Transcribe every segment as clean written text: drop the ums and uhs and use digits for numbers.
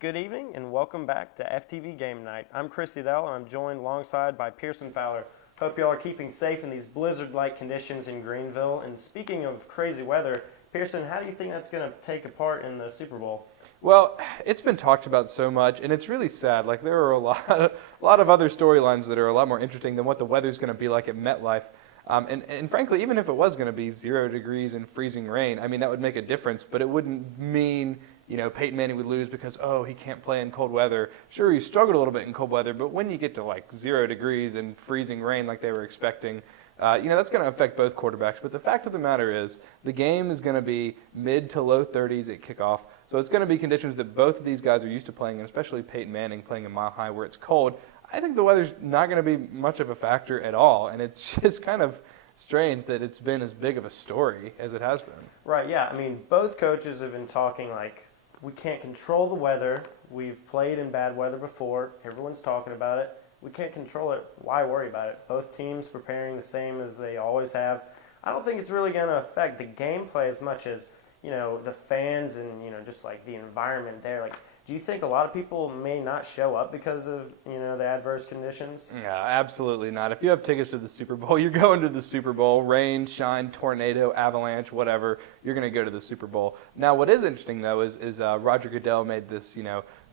Good evening and welcome back to FTV Gamenight. I'm Chris Edel and I'm joined alongside by Pearson Fowler. Hope y'all are keeping safe in these blizzard-like conditions in Greenville. And speaking of crazy weather, Pearson, how do you think that's going to take a part in the Super Bowl? Well, it's been talked about so much, and it's really sad. Like there are a lot of other storylines that are a lot more interesting than what the weather's going to be like at MetLife. And frankly, even if it was going to be 0 degrees and freezing rain, I mean, that would make a difference, but it wouldn't mean, Peyton Manning would lose because, he can't play in cold weather. Sure, he struggled a little bit in cold weather, but when you get to like 0 degrees and freezing rain like they were expecting, that's going to affect both quarterbacks. But the fact of the matter is the game is going to be mid to low 30s at kickoff. So it's going to be conditions that both of these guys are used to playing, and especially Peyton Manning playing in Mile High where it's cold. I think the weather's not going to be much of a factor at all, and it's just kind of strange that it's been as big of a story as it has been. Right, yeah. I mean, both coaches have been talking like, we can't control the weather. We've played in bad weather before. Everyone's talking about it. We can't control it. Why worry about it? Both teams preparing the same as they always have. I don't think it's really going to affect the gameplay as much as, the fans and, just like the environment there. Like, do you think a lot of people may not show up because of, the adverse conditions? Yeah, absolutely not. If you have tickets to the Super Bowl, you're going to the Super Bowl. Rain, shine, tornado, avalanche, whatever, you're going to go to the Super Bowl. Now, what is interesting, though, is Roger Goodell made this,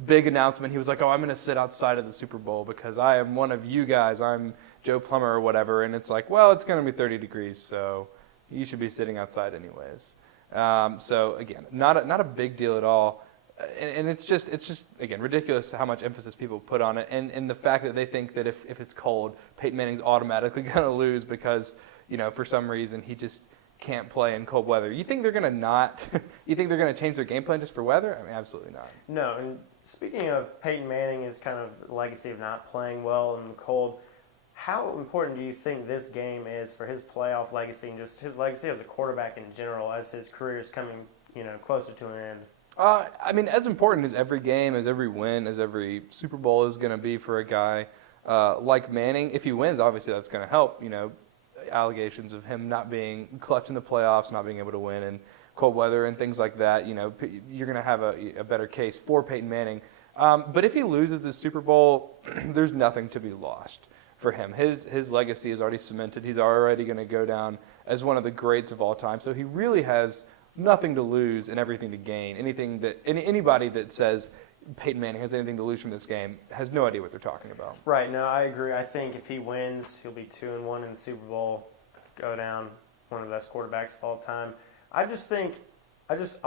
big announcement. He was like, I'm going to sit outside of the Super Bowl because I am one of you guys. I'm Joe Plumber or whatever. And it's like, well, it's going to be 30 degrees, so you should be sitting outside anyways. So, again, not a big deal at all. And it's just again ridiculous how much emphasis people put on it, and the fact that they think that if it's cold, Peyton Manning's automatically going to lose because for some reason he just can't play in cold weather. You think they're going to not? You think they're going to change their game plan just for weather? I mean, absolutely not. No. And speaking of Peyton Manning, his kind of legacy of not playing well in the cold, how important do you think this game is for his playoff legacy and just his legacy as a quarterback in general as his career is coming closer to an end? I mean, as important as every game, as every win, as every Super Bowl is going to be for a guy like Manning, if he wins, obviously that's going to help. Allegations of him not being clutch in the playoffs, not being able to win in cold weather and things like that, you're going to have a better case for Peyton Manning. But if he loses the Super Bowl, there's nothing to be lost for him. His legacy is already cemented. He's already going to go down as one of the greats of all time. So he really has nothing to lose and everything to gain. Anybody that says Peyton Manning has anything to lose from this game has no idea what they're talking about. Right. No, I agree. I think if he wins, he'll be 2-1 in the Super Bowl, go down one of the best quarterbacks of all time. I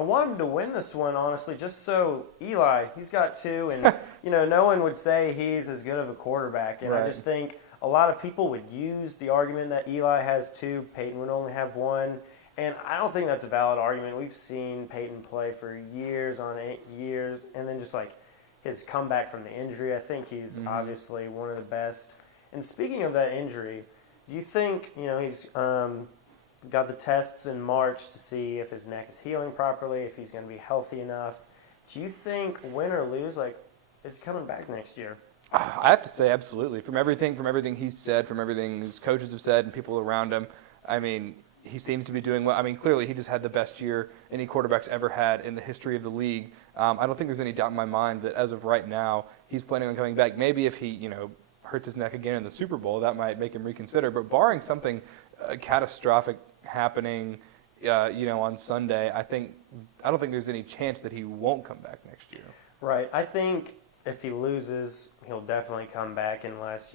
want him to win this one, honestly, just so Eli, he's got 2, and no one would say he's as good of a quarterback. And right. I just think a lot of people would use the argument that Eli has 2, Peyton would only have 1. And I don't think that's a valid argument. We've seen Peyton play for years on 8 years, and then just like his comeback from the injury, I think he's obviously one of the best. And speaking of that injury, do you think he's got the tests in March to see if his neck is healing properly, if he's going to be healthy enough? Do you think win or lose, is coming back next year? I have to say absolutely. From everything he's said, from everything his coaches have said, and people around him, I mean, he seems to be doing well. I mean, clearly he just had the best year any quarterback's ever had in the history of the league. I don't think there's any doubt in my mind that as of right now, he's planning on coming back. Maybe if he, hurts his neck again in the Super Bowl, that might make him reconsider. But barring something catastrophic happening, on Sunday, I don't think there's any chance that he won't come back next year. Right. I think if he loses, he'll definitely come back unless,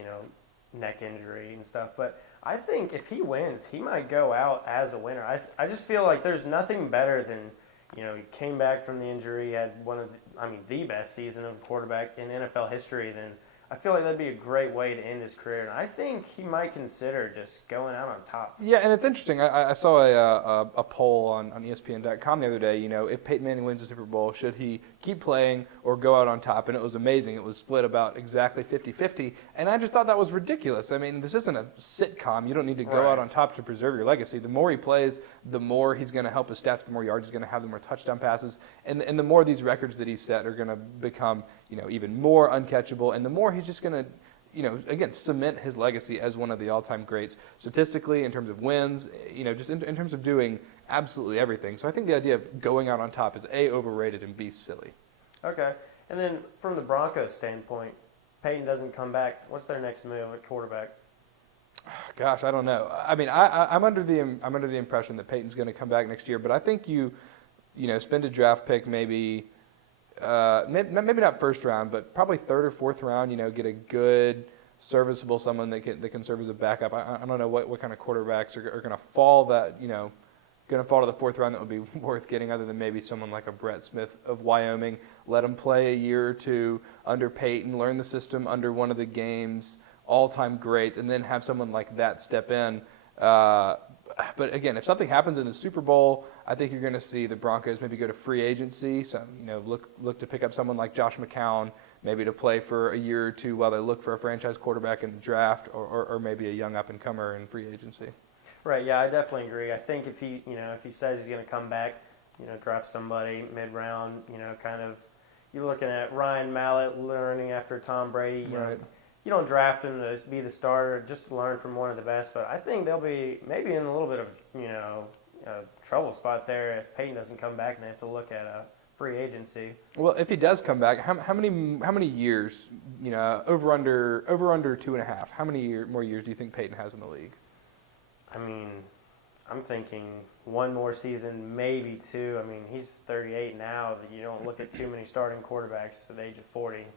neck injury and stuff. But I think if he wins, he might go out as a winner. I just feel like there's nothing better than, he came back from the injury, had the best season of a quarterback in NFL history. Then I feel like that'd be a great way to end his career. And I think he might consider just going out on top. Yeah, and it's interesting. I saw a poll on ESPN.com the other day. If Peyton Manning wins the Super Bowl, should he keep playing or go out on top? And it was amazing. It was split about exactly 50-50. And I just thought that was ridiculous. I mean, this isn't a sitcom. You don't need to go out on top to preserve your legacy. The more he plays, the more he's going to help his stats, the more yards he's going to have, the more touchdown passes. And the more these records that he's set are going to become, even more uncatchable. And the more he's just going to, again, cement his legacy as one of the all-time greats statistically in terms of wins, just in terms of doing absolutely everything. So I think the idea of going out on top is A, overrated, and B, silly. Okay. And then from the Broncos standpoint, Peyton doesn't come back. What's their next move at quarterback? Gosh, I don't know. I mean, I'm under the impression that Peyton's going to come back next year, but I think you spend a draft pick maybe not first round, but probably third or fourth round. Get a good, serviceable someone that can serve as a backup. I don't know what kind of quarterbacks are going to fall going to fall to the fourth round that would be worth getting, other than maybe someone like a Brett Smith of Wyoming. Let him play a year or two under Peyton, learn the system under one of the game's all-time greats, and then have someone like that step in. But again, if something happens in the Super Bowl, I think you're going to see the Broncos maybe go to free agency. So look to pick up someone like Josh McCown, maybe to play for a year or two while they look for a franchise quarterback in the draft, or maybe a young up-and-comer in free agency. Right. Yeah, I definitely agree. I think if he says he's going to come back, draft somebody mid-round, kind of. You're looking at Ryan Mallett learning after Tom Brady. Right. You don't draft him to be the starter, just to learn from one of the best. But I think they'll be maybe in a little bit of a trouble spot there if Peyton doesn't come back and they have to look at a free agency. Well, if he does come back, how many years? Over under 2.5. How many more years do you think Peyton has in the league? I mean, I'm thinking one more season, maybe two. I mean, he's 38 now. You don't look at too many starting quarterbacks at the age of 40.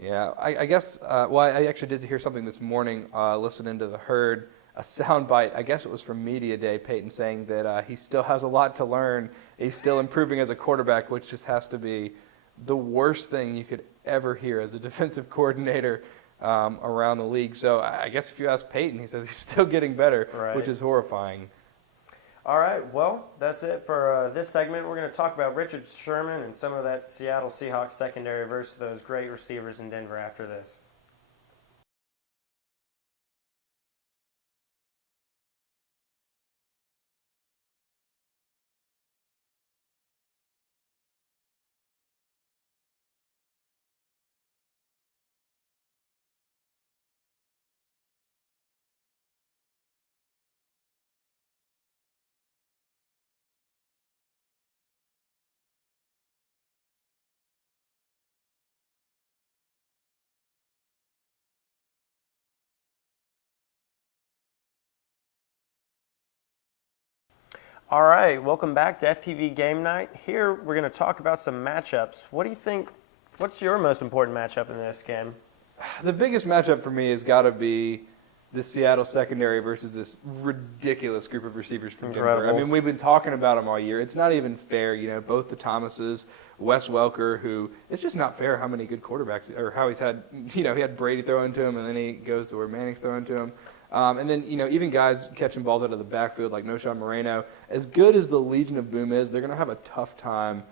Yeah, I guess, I actually did hear something this morning, listening to the Herd, a soundbite, I guess it was from Media Day, Peyton saying that he still has a lot to learn. He's still improving as a quarterback, which just has to be the worst thing you could ever hear as a defensive coordinator around the league. So I guess if you ask Peyton, he says he's still getting better, right, which is horrifying. All right, well, that's it for this segment. We're going to talk about Richard Sherman and some of that Seattle Seahawks secondary versus those great receivers in Denver after this. All right, welcome back to FTV Game Night. Here we're going to talk about some matchups. What do you think? What's your most important matchup in this game? The biggest matchup for me has got to be the Seattle secondary versus this ridiculous group of receivers from Denver. Incredible. I mean, we've been talking about them all year. It's not even fair, both the Thomases, Wes Welker, who it's just not fair how many good quarterbacks, or how he's had, he had Brady throwing to him, and then he goes to where Manning's throwing to him. And then, even guys catching balls out of the backfield like Noshawn Moreno, as good as the Legion of Boom is, they're going to have a tough time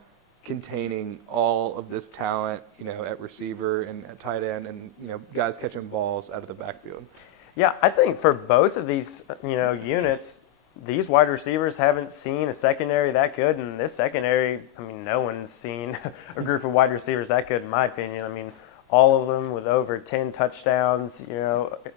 containing all of this talent, at receiver and at tight end, and, guys catching balls out of the backfield. Yeah, I think for both of these, units, these wide receivers haven't seen a secondary that good, and this secondary, no one's seen a group of wide receivers that good, in my opinion. All of them with over 10 touchdowns,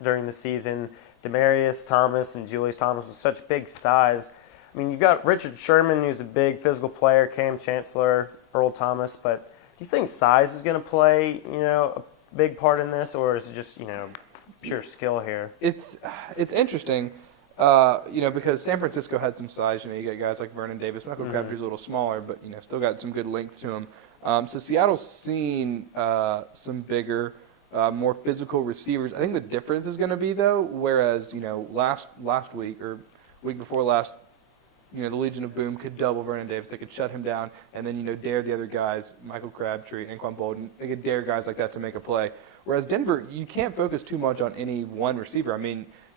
during the season. Demaryius Thomas and Julius Thomas with such big size. You've got Richard Sherman, who's a big physical player, Cam Chancellor, Earl Thomas, but do you think size is going to play, a big part in this, or is it just, pure skill here? It's interesting, because San Francisco had some size. You got guys like Vernon Davis. Michael Crabtree's a little smaller, but, still got some good length to him. So Seattle's seen some bigger, more physical receivers. I think the difference is going to be, though, whereas, last week or week before last, the Legion of Boom could double Vernon Davis. They could shut him down and then, dare the other guys, Michael Crabtree, Anquan Bolden. They could dare guys like that to make a play. Whereas Denver, you can't focus too much on any one receiver.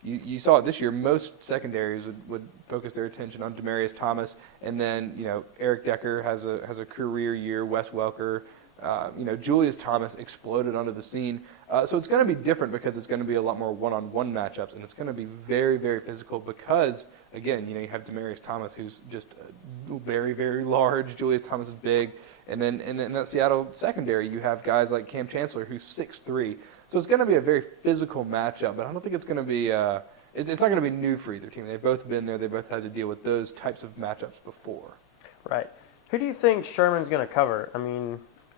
You saw it this year. Most secondaries would focus their attention on Demaryius Thomas, and then Eric Decker has a career year. Wes Welker, Julius Thomas exploded onto the scene. So it's going to be different because it's going to be a lot more one-on-one matchups, and it's going to be very, very physical because, again, you have Demaryius Thomas, who's just very, very large. Julius Thomas is big, and then in that Seattle secondary, you have guys like Cam Chancellor, who's 6'3". So it's going to be a very physical matchup, but I don't think it's going to be it's not going to be new for either team. They've both been there. They both had to deal with those types of matchups before. Right. Who do you think Sherman's going to cover?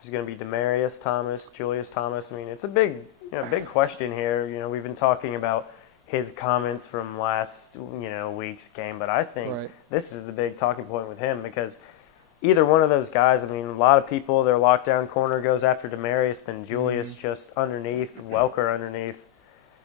Is it going to be Demarius Thomas, Julius Thomas? I mean, it's a big question here. We've been talking about his comments from last, week's game, but I think this is the big talking point with him because either one of those guys, I mean, a lot of people, their lockdown corner goes after Demarius, then Julius just underneath, Welker underneath.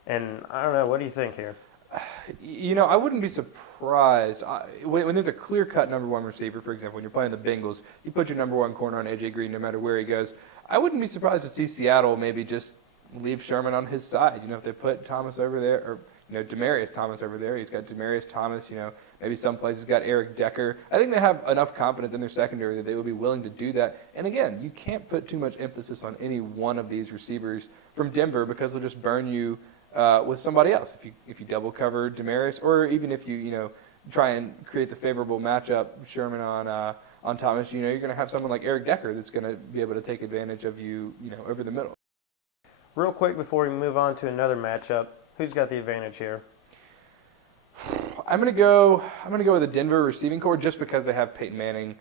And I don't know, what do you think here? I wouldn't be surprised. When there's a clear-cut number one receiver, for example, when you're playing the Bengals, you put your number one corner on A.J. Green no matter where he goes. I wouldn't be surprised to see Seattle maybe just leave Sherman on his side. If they put Thomas over there, or Demarius Thomas over there, he's got Demarius Thomas, maybe some places got Eric Decker. I think they have enough confidence in their secondary that they would be willing to do that. And again, you can't put too much emphasis on any one of these receivers from Denver because they'll just burn you with somebody else. If you double cover Demarius, or even if you try and create the favorable matchup, Sherman on Thomas, you're going to have someone like Eric Decker that's going to be able to take advantage of you, over the middle. Real quick before we move on to another matchup, who's got the advantage here? I'm gonna go with the Denver receiving corps just because they have Peyton Manning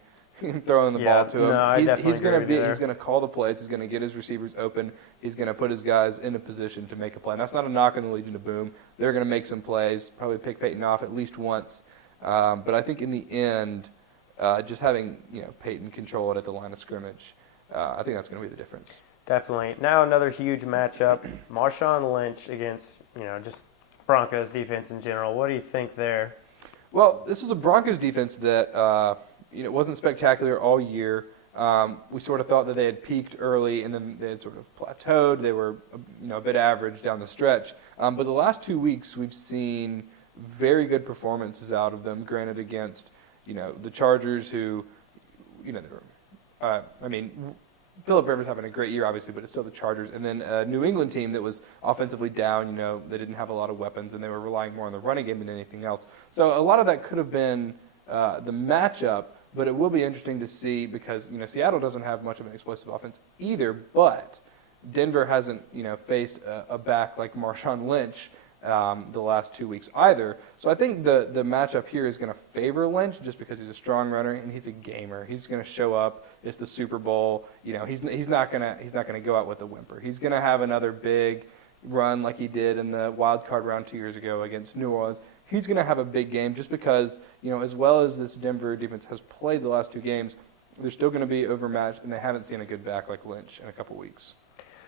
throwing the ball to him. No, he's gonna call the plays. He's gonna get his receivers open. He's gonna put his guys in a position to make a play. And that's not a knock on the Legion of Boom. They're gonna make some plays. Probably pick Peyton off at least once. But I think in the end, just having Peyton control it at the line of scrimmage, I think that's gonna be the difference. Definitely. Now another huge matchup, Marshawn Lynch against, just Broncos defense in general. What do you think there? Well, this is a Broncos defense that, wasn't spectacular all year. We sort of thought that they had peaked early and then they had sort of plateaued. They were, a bit average down the stretch. But the last 2 weeks we've seen very good performances out of them, granted against, the Chargers who, Phillip Rivers having a great year, obviously, but it's still the Chargers. And then a New England team that was offensively down. They didn't have a lot of weapons, and they were relying more on the running game than anything else. So a lot of that could have been the matchup, but it will be interesting to see because Seattle doesn't have much of an explosive offense either. But Denver hasn't faced a back like Marshawn Lynch the last 2 weeks either. So I think the matchup here is going to favor Lynch just because he's a strong runner and he's a gamer. He's going to show up. It's the Super Bowl. He's not gonna go out with a whimper. He's gonna have another big run like he did in the wild card round 2 years ago against New Orleans. He's gonna have a big game just because as well as this Denver defense has played the last two games, they're still going to be overmatched and they haven't seen a good back like Lynch in a couple weeks.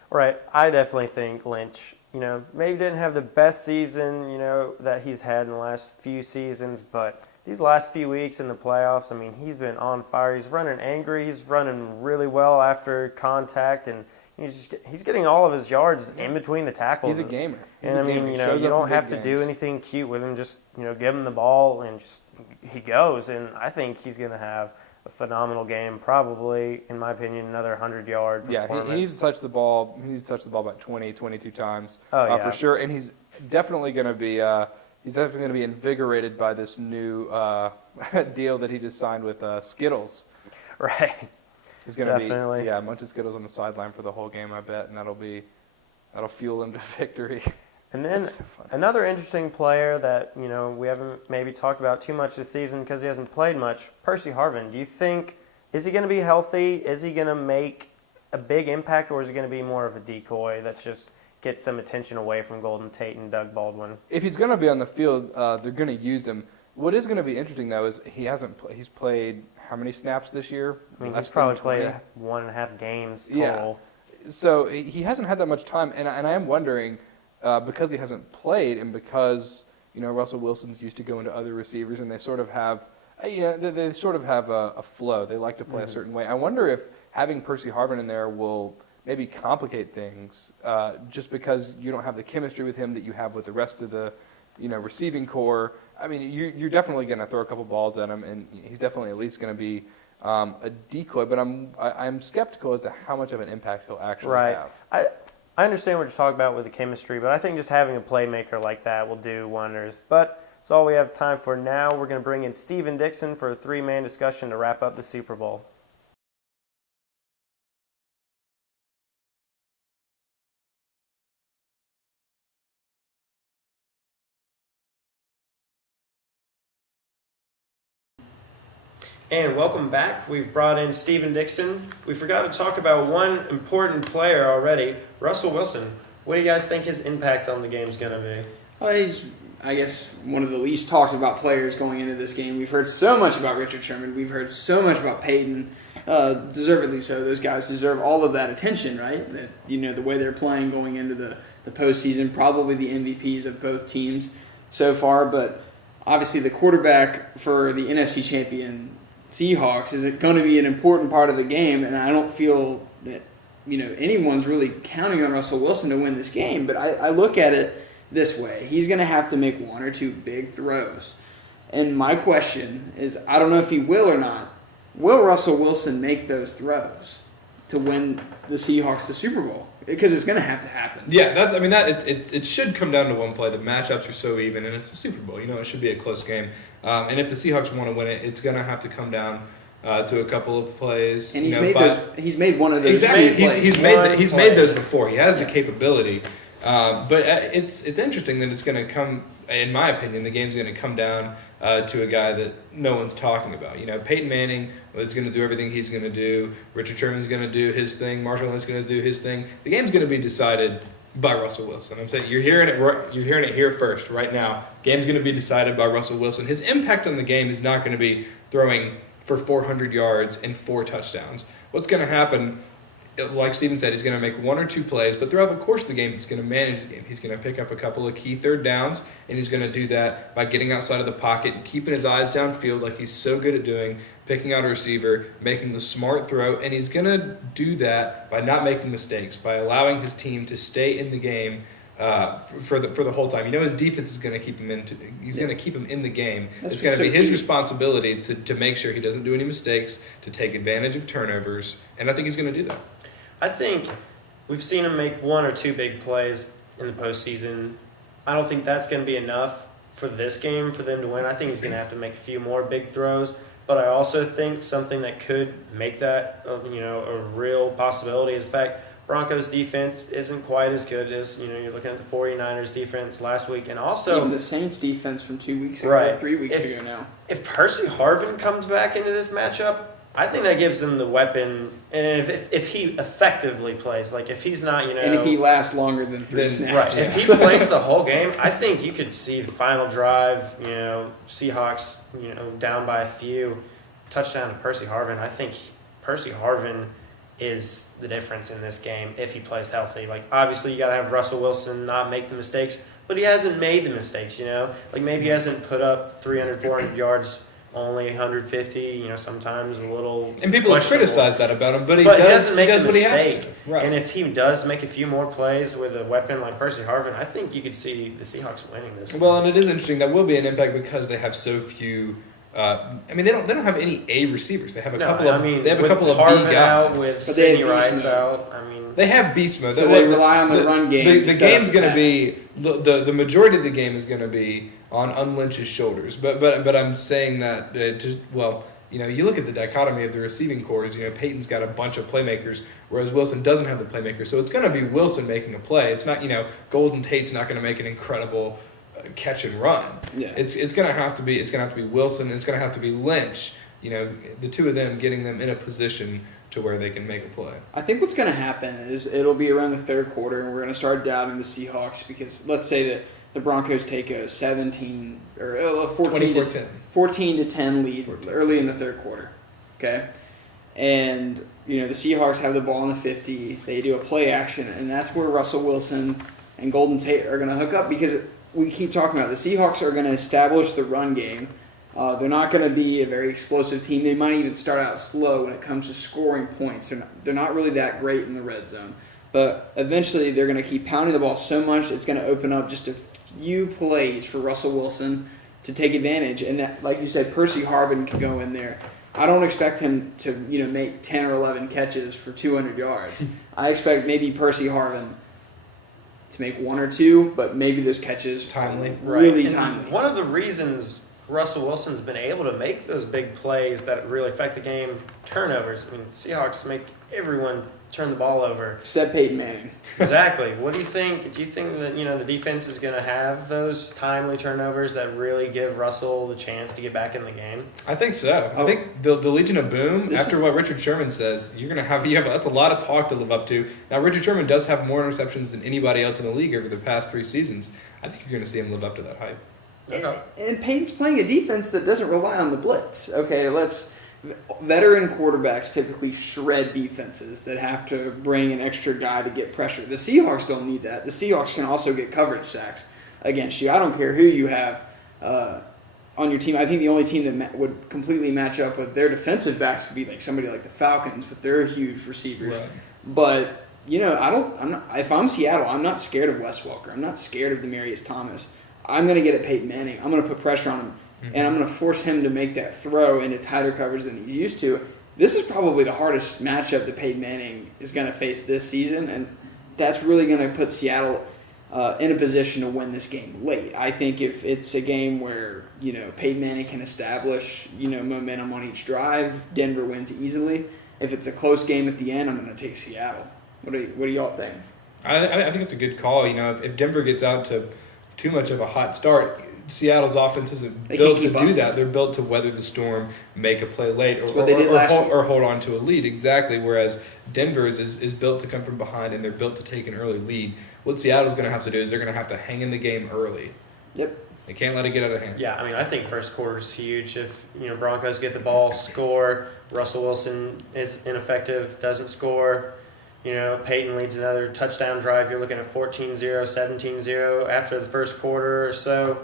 Right. I definitely think Lynch, maybe didn't have the best season, that he's had in the last few seasons, but these last few weeks in the playoffs, he's been on fire. He's running angry. He's running really well after contact, and he's getting all of his yards in between the tackles. He's a gamer. You don't have to do anything cute with him. Just, give him the ball, and just he goes. And I think he's going to have a phenomenal game, probably, in my opinion, another 100-yard performance. Yeah, he needs to touch the ball. He needs to touch the ball about 20, 22 times for sure. And he's definitely going to be invigorated by this new deal that he just signed with Skittles. Right. He's going to be a bunch of Skittles on the sideline for the whole game, I bet, and that'll fuel him to victory. And then another interesting player that we haven't maybe talked about too much this season because he hasn't played much, Percy Harvin. Do you think is he going to be healthy? Is he going to make a big impact, or is he going to be more of a decoy that's just get some attention away from Golden Tate and Doug Baldwin? If he's going to be on the field, they're going to use him. What is going to be interesting, though, is he's played how many snaps this year? He's probably played 1.5 games total. Yeah. So he hasn't had that much time, and I am wondering, because he hasn't played and because, Russell Wilson's used to go into other receivers and they sort of have, they sort of have a flow. They like to play a certain way. I wonder if having Percy Harvin in there will maybe complicate things just because you don't have the chemistry with him that you have with the rest of the, receiving core. You're definitely going to throw a couple balls at him, and he's definitely at least going to be a decoy. But I'm skeptical as to how much of an impact he'll actually have. I understand what you're talking about with the chemistry, but I think just having a playmaker like that will do wonders. But that's all we have time for now. We're going to bring in Steven Dixon for a 3-man discussion to wrap up the Super Bowl. And welcome back. We've brought in Steven Dixon. We forgot to talk about one important player already, Russell Wilson. What do you guys think his impact on the game is going to be? Well, he's, I guess, one of the least talked about players going into this game. We've heard so much about Richard Sherman. We've heard so much about Peyton. Deservedly so. Those guys deserve all of that attention, right? That, the way they're playing going into the postseason, probably the MVPs of both teams so far. But obviously the quarterback for the NFC champion Seahawks is going to be an important part of the game, and I don't feel that anyone's really counting on Russell Wilson to win this game. But I look at it this way: he's going to have to make one or two big throws, and my question is, I don't know if he will or not. Will Russell Wilson make those throws to win the Seahawks the Super Bowl? Because it's going to have to happen. Yeah, it should come down to one play. The matchups are so even, and it's the Super Bowl. It should be a close game. And if the Seahawks want to win it, it's going to have to come down to a couple of plays. And he's made one of those. Exactly. He's made those before. He has the capability. But it's interesting that it's going to come. In my opinion, the game's going to come down to a guy that no one's talking about. Peyton Manning is going to do everything he's going to do. Richard Sherman's going to do his thing. Marshall Lynch's going to do his thing. The game's going to be decided by Russell Wilson. I'm saying you're hearing it here first, right now. Game's going to be decided by Russell Wilson. His impact on the game is not going to be throwing for 400 yards and 4 touchdowns. What's going to happen? Like Steven said, he's going to make one or two plays, but throughout the course of the game, he's going to manage the game. He's going to pick up a couple of key third downs, and he's going to do that by getting outside of the pocket and keeping his eyes downfield like he's so good at doing, picking out a receiver, making the smart throw, and he's going to do that by not making mistakes, by allowing his team to stay in the game for the whole time. His defense is going to keep him going to keep him in the game. It's going to be his responsibility to make sure he doesn't do any mistakes, to take advantage of turnovers, and I think he's going to do that. I think we've seen him make one or two big plays in the postseason. I don't think that's going to be enough for this game for them to win. I think he's going to have to make a few more big throws. But I also think something that could make that a real possibility is the fact Broncos defense isn't quite as good as you're looking at the 49ers defense last week, and also even the Saints defense from 2 weeks ago, right, 3 weeks ago now. If Percy Harvin comes back into this matchup, I think that gives him the weapon, and if he effectively plays, like if he's not, and if he lasts longer than 3 snaps, right? If he plays the whole game, I think you could see the final drive, Seahawks, down by a few, touchdown to Percy Harvin. I think Percy Harvin is the difference in this game if he plays healthy. Like obviously you got to have Russell Wilson not make the mistakes, but he hasn't made the mistakes. Like maybe he hasn't put up 300, 400 yards. Only 150, sometimes a little. And people have criticized that about him, but he does what he has to. Right. And if he does make a few more plays with a weapon like Percy Harvin, I think you could see the Seahawks winning this. Well, and it is interesting. That will be an impact because they have so few. They don't have any A receivers. They have a couple of. They have a couple of B guys. Out with Sidney Rice out. They have beast mode. So they rely on the run game. The game's going to be the majority of the game is going to be on Unlynch's shoulders. But I'm saying that you look at the dichotomy of the receiving cores. Peyton's got a bunch of playmakers, whereas Wilson doesn't have the playmakers. So it's going to be Wilson making a play. It's not Golden Tate's not going to make an incredible catch and run. Yeah. It's going to have to be Wilson. And it's going to have to be Lynch. The two of them getting them in a position to where they can make a play. I think what's going to happen is it'll be around the third quarter, and we're going to start doubting the Seahawks because let's say that the Broncos take a 17 or a 14 to 10 lead early in the third quarter. Okay, and the Seahawks have the ball in the 50. They do a play action, and that's where Russell Wilson and Golden Tate are going to hook up because we keep talking about the Seahawks are going to establish the run game. They're not going to be a very explosive team. They might even start out slow when it comes to scoring points. They're not really that great in the red zone. But eventually they're going to keep pounding the ball so much it's going to open up just a few plays for Russell Wilson to take advantage. And that, like you said, Percy Harvin can go in there. I don't expect him to make 10 or 11 catches for 200 yards. I expect maybe Percy Harvin to make one or two, but maybe those catches timely, really right. timely. One of the reasons Russell Wilson's been able to make those big plays that really affect the game, turnovers. Seahawks make everyone turn the ball over. Except Peyton Manning. Exactly. What do you think? Do you think that the defense is going to have those timely turnovers that really give Russell the chance to get back in the game? I think so. I think the Legion of Boom, after what Richard Sherman says, you have that's a lot of talk to live up to. Now, Richard Sherman does have more interceptions than anybody else in the league over the past 3 seasons. I think you're going to see him live up to that hype. And Peyton's playing a defense that doesn't rely on the blitz. Okay, veteran quarterbacks typically shred defenses that have to bring an extra guy to get pressure. The Seahawks don't need that. The Seahawks can also get coverage sacks against you. I don't care who you have on your team. I think the only team that would completely match up with their defensive backs would be like somebody like the Falcons with their huge receivers. Right. But if I'm Seattle, I'm not scared of Wes Welker. I'm not scared of Demaryius Thomas. I'm going to get at Peyton Manning. I'm going to put pressure on him, and I'm going to force him to make that throw into tighter coverage than he's used to. This is probably the hardest matchup that Peyton Manning is going to face this season, and that's really going to put Seattle in a position to win this game late. I think if it's a game where Peyton Manning can establish momentum on each drive, Denver wins easily. If it's a close game at the end, I'm going to take Seattle. What do y'all think? I think it's a good call. If Denver gets out to too much of a hot start, Seattle's offense isn't built to do that. They're built to weather the storm, make a play late, or hold on to a lead. Exactly. Whereas Denver's is built to come from behind, and they're built to take an early lead. What Seattle's going to have to do is they're going to have to hang in the game early. Yep. They can't let it get out of hand. Yeah, I think first quarter is huge. If Broncos get the ball, score, Russell Wilson is ineffective, doesn't score. Peyton leads another touchdown drive. You're looking at 14-0, 17-0 after the first quarter or so.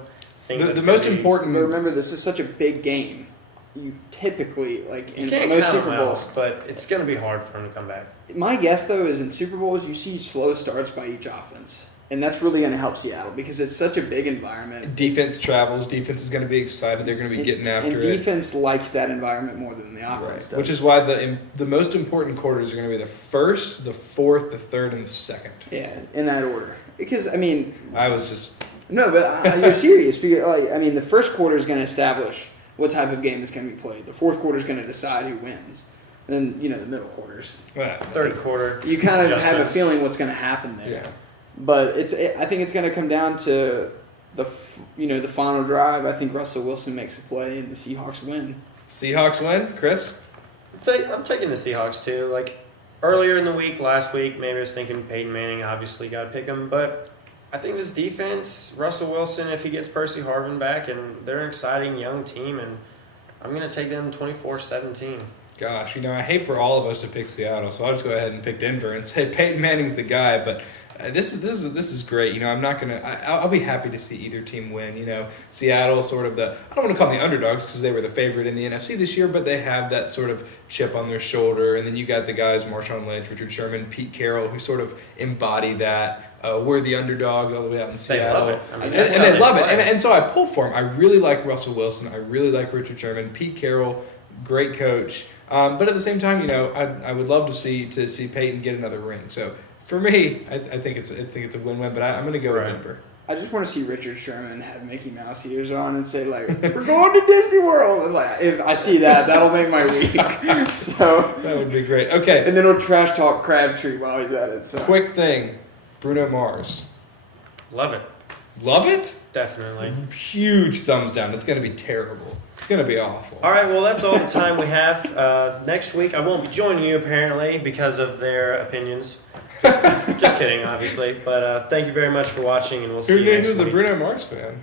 The most important. But remember, this is such a big game. You typically, in can't most count Super Bowls, but it's going to be hard for him to come back. My guess, though, is in Super Bowls you see slow starts by each offense. And that's really going to help Seattle because it's such a big environment. Defense travels. Defense is going to be excited. They're going to be getting after it. And defense likes that environment more than the offense does. Which is why the most important quarters are going to be the first, the fourth, the third, and the second. Yeah, in that order. Because, I was just... No, but you're serious. Because, the first quarter is going to establish what type of game is going to be played. The fourth quarter is going to decide who wins. And then, the middle quarters. Well, third quarter. You kind of have a feeling what's going to happen there. Yeah. But I think it's going to come down to the final drive. I think Russell Wilson makes a play and the Seahawks win. Seahawks win, Chris? I'm taking the Seahawks too. Earlier in the week, last week, maybe I was thinking Peyton Manning. Obviously, got to pick him. But I think this defense, Russell Wilson, if he gets Percy Harvin back, and they're an exciting young team, and I'm going to take them 24-17. Gosh, I hate for all of us to pick Seattle, so I'll just go ahead and pick Denver and say Peyton Manning's the guy. But this is great. I'm not gonna. I'll be happy to see either team win. Seattle, sort of I don't want to call them the underdogs because they were the favorite in the NFC this year, but they have that sort of chip on their shoulder. And then you got the guys Marshawn Lynch, Richard Sherman, Pete Carroll, who sort of embody that. We're the underdogs all the way out in Seattle. They love it. And they love it. And so I pull for them. I really like Russell Wilson. I really like Richard Sherman. Pete Carroll, great coach. But at the same time, I would love to see Peyton get another ring. So for me, I think it's a win-win. But I'm going to go with Denver. I just want to see Richard Sherman have Mickey Mouse ears on and say we're going to Disney World. And if I see that, that'll make my week. So that would be great. Okay, and then we'll trash talk Crabtree while he's at it. So quick thing, Bruno Mars. Love it. Love it? Definitely. Huge thumbs down. It's going to be terrible. It's going to be awful. All right, well, that's all the time we have. Next week, I won't be joining you, apparently, because of their opinions. Just kidding, obviously. But thank you very much for watching, and we'll see you next week. Who's a Bruno Mars fan?